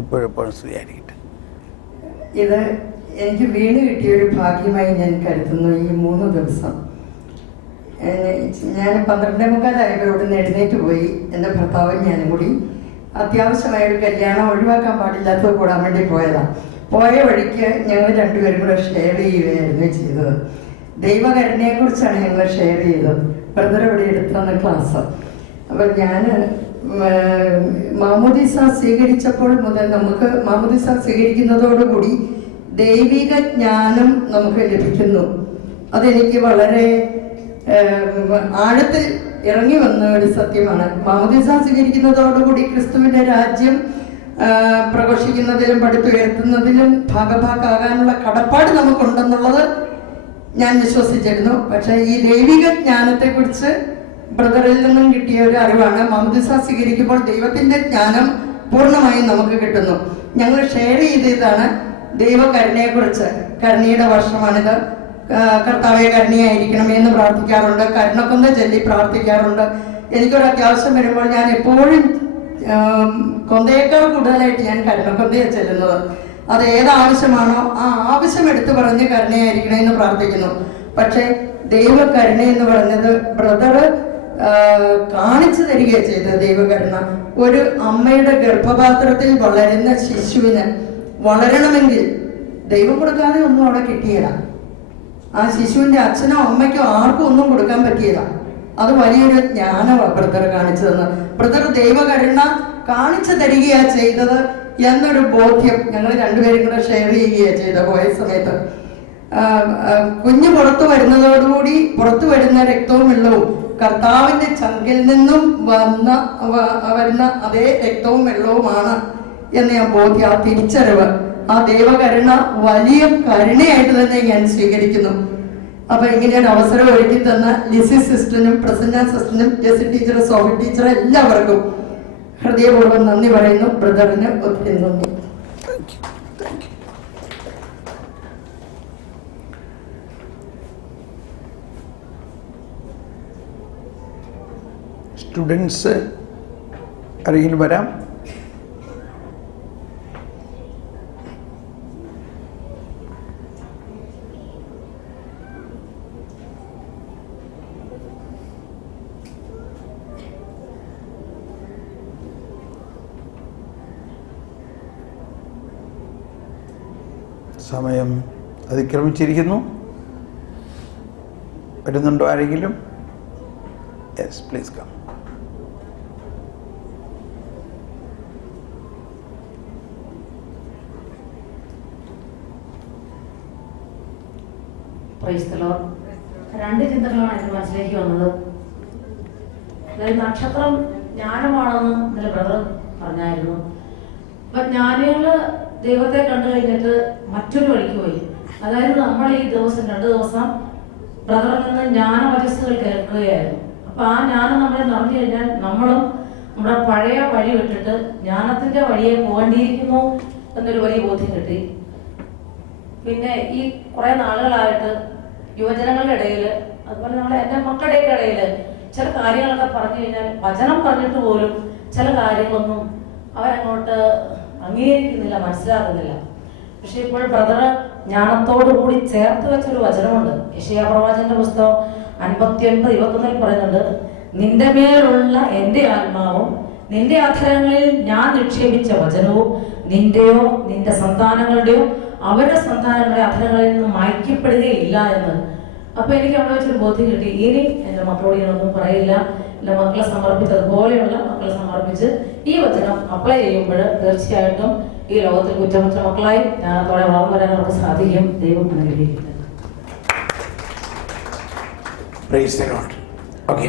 ഇപ്പോഴെപ്പോഴും സ്തുതിയായിരിക്കട്ടെ. ഇത് എനിക്ക് വീണ് കിട്ടിയൊരു ഭാഗ്യമായി ഞാൻ കരുതുന്നു. ഈ 3 ദിവസം ഞാൻ 12:45 ഇവിടുന്ന് എഴുന്നേറ്റ് പോയി. എൻ്റെ ഭർത്താവും ഞാനും കൂടി അത്യാവശ്യമായൊരു കല്യാണം ഒഴിവാക്കാൻ പാടില്ലാത്തത് കൂടാൻ വേണ്ടി പോയതാണ്. പോയ വഴിക്ക് ഞങ്ങൾ രണ്ടുപേരും കൂടെ ഷെയർ ചെയ്യുകയായിരുന്നു ചെയ്തത്. ദൈവകരുണയെക്കുറിച്ചാണ് ഞങ്ങൾ ഷെയർ ചെയ്തത്. ബ്രദർ ഇവിടെ എടുത്തുന്ന ക്ലാസ്. അപ്പം ഞാൻ മാമോദീസ സ്വീകരിച്ചപ്പോൾ മുതൽ നമുക്ക് മാമോദീസ സ്വീകരിക്കുന്നതോടുകൂടി ദൈവിക ജ്ഞാനം നമുക്ക് ലഭിക്കുന്നു. അതെനിക്ക് വളരെ ആഴത്തിൽ ഇറങ്ങി വന്ന ഒരു സത്യമാണ്. മാമോദീസ സ്വീകരിക്കുന്നതോടുകൂടി ക്രിസ്തുവിൻ്റെ രാജ്യം പ്രഘോഷിക്കുന്നതിലും പടുത്തുയർത്തുന്നതിലും ഭാഗഭാക്കാകാനുള്ള കടപ്പാട് നമുക്കുണ്ടെന്നുള്ളത് ഞാൻ വിശ്വസിച്ചിരുന്നു. പക്ഷേ ഈ ദൈവിക ജ്ഞാനത്തെക്കുറിച്ച് ബ്രദറിൽ നിന്നും കിട്ടിയ ഒരു അറിവാണ്. മാമോദീസ സ്വീകരിക്കുമ്പോൾ ദൈവത്തിൻ്റെ ജ്ഞാനം പൂർണ്ണമായും നമുക്ക് കിട്ടുന്നു. ഞങ്ങൾ ഷെയർ ചെയ്തതാണ് ദൈവകരുണയെക്കുറിച്ച്. കരുണയുടെ വർഷമാണിത്. കർത്താവെ കരുണയായിരിക്കണം എന്ന് പ്രാർത്ഥിക്കാറുണ്ട്. കരുണക്കൊന്ന ചൊല്ലി പ്രാർത്ഥിക്കാറുണ്ട്. എനിക്കൊരു അത്യാവശ്യം വരുമ്പോൾ ഞാൻ എപ്പോഴും കൊന്തയേക്കാൾ കൂടുതലായിട്ട് ഞാൻ കരുണക്കൊന്തയാണ് ചെല്ലുന്നത്. അത് ഏതാവശ്യമാണോ ആ ആവശ്യം എടുത്തു പറഞ്ഞ് കരുണയായിരിക്കണം എന്ന് പ്രാർത്ഥിക്കുന്നു. പക്ഷേ ദൈവകരുണ എന്ന് പറഞ്ഞത് ബ്രദർ കാണിച്ചു തരികയാണ് ചെയ്തത്. ദൈവകരുണ ഒരു അമ്മയുടെ ഗർഭപാത്രത്തിൽ വളരുന്ന ശിശുവിന് വളരണമെങ്കിൽ ദൈവം കൊടുക്കാതെ ഒന്നും അവിടെ കിട്ടിയില്ല. ആ ശിശുവിൻ്റെ അച്ഛനോ അമ്മയ്ക്കോ ആർക്കും ഒന്നും കൊടുക്കാൻ പറ്റിയില്ല. അത് വലിയൊരു ജ്ഞാനമാണ് ബ്രദർ കാണിച്ചു തന്നത്. ബ്രദർ ദൈവകരുണ കാണിച്ചു തരികയാണ് ചെയ്തത് എന്നൊരു ബോധ്യം ഞങ്ങൾ രണ്ടുപേരും കൂടെ ഷെയർ ചെയ്യുകയാണ് ചെയ്തത്. പോയ സമയത്ത് കുഞ്ഞ് പുറത്തു വരുന്നതോടുകൂടി പുറത്തു വരുന്ന രക്തവും വെള്ളവും കർത്താവിൻ്റെ ചങ്കിൽ നിന്നും വരുന്ന അതേ രക്തവും വെള്ളവുമാണ് എന്ന് ഞാൻ ബോധ്യം. ആ തിരിച്ചറിവ്, ആ ദൈവകരുണ വലിയ കരുണയായിട്ട് തന്നെ ഞാൻ സ്വീകരിക്കുന്നു. അപ്പൊ ഇങ്ങനെയൊരു അവസരം ഒരുക്കി തന്ന ലിസി സിസ്റ്ററിനും പ്രസന്ന സിസ്റ്ററിനും ജെസി ടീച്ചർ, സോഫി ടീച്ചർ എല്ലാവർക്കും ഹൃദയപൂർവ്വം നന്ദി പറയുന്നു. ബ്രദറിന് ഒത്തിരി നന്ദി. സ്റ്റുഡൻസ് ആരെങ്കിലും വരാം? സമയം അതിക്രമിച്ചിരിക്കുന്നു. വരുന്നുണ്ടോ ആരെങ്കിലും? Yes, please come. രണ്ട് ചിന്തകളാണ് എനിക്ക് മനസ്സിലേക്ക് വന്നത്. നക്ഷത്രം ജ്ഞാനമാണെന്ന് ഇന്നലെ ബ്രദർ പറഞ്ഞായിരുന്നു. അപ്പൊ ജ്ഞാനികള് ദൈവത്തെ കണ്ടു കഴിഞ്ഞിട്ട് മറ്റൊരു വഴിക്ക് പോയി. അതായത് നമ്മൾ ഈ ദിവസം 2 ദിവസം ബ്രദറിൽ നിന്ന് ജ്ഞാനവചസ്സുകൾ കേൾക്കുകയായിരുന്നു. അപ്പൊ ആ ജ്ഞാനം നമ്മളെ നിറഞ്ഞു കഴിഞ്ഞാൽ നമ്മളും നമ്മുടെ പഴയ വഴി വിട്ടിട്ട് ജ്ഞാനത്തിന്റെ വഴിയെ പോകേണ്ടിയിരിക്കുന്നു എന്നൊരു വലിയ ബോധ്യം കിട്ടി. പിന്നെ ഈ കുറെ നാളുകളായിട്ട് യുവജനങ്ങളുടെ ഇടയിൽ, അതുപോലെ എൻ്റെ മക്കളുടെയൊക്കെ ഇടയിൽ ചില കാര്യങ്ങളൊക്കെ പറഞ്ഞു കഴിഞ്ഞാൽ വചനം പറഞ്ഞിട്ട് പോലും ചില കാര്യങ്ങളൊന്നും അവരങ്ങോട്ട് അംഗീകരിക്കുന്നില്ല, മനസ്സിലാക്കുന്നില്ല. പക്ഷെ ഇപ്പോൾ ബ്രദർ ജ്ഞാനത്തോടു കൂടി ചേർത്ത് വെച്ചൊരു വചനമുണ്ട്. യെശയ്യാ പ്രവാചകന്റെ പുസ്തകം 59:21 പറയുന്നുണ്ട്, നിന്റെ മേലുള്ള എൻ്റെ ആത്മാവും നിന്റെ അധരങ്ങളിൽ ഞാൻ നിക്ഷേപിച്ച വചനവും നിന്റെയോ നിന്റെ സന്താനങ്ങളുടെയോ അവരുടെ സന്താനങ്ങളുടെ അധരങ്ങളിൽ നിന്ന് മായ്ക്കപ്പെടുകയില്ല എന്ന്. അപ്പൊ എനിക്ക് അവിടെ വെച്ചൊരു ബോധ്യം കിട്ടി. ഇനി എൻ്റെ മക്കളോട് ഞാനൊന്നും പറയില്ല. എൻ്റെ മക്കളെ സമർപ്പിച്ചതുപോലെയുള്ള മക്കളെ സമർപ്പിച്ച് ഈ വചനം അപ്ലൈ ചെയ്യുമ്പോൾ തീർച്ചയായിട്ടും ഈ ലോകത്തിൽ കുറ്റമറ്റ മക്കളായി ജ്ഞാനത്തോടെ വളർന്നു വരാൻ അവർക്ക് സാധിക്കും. ദൈവം അനുഗ്രഹിക്കട്ടെ. Praise the Lord.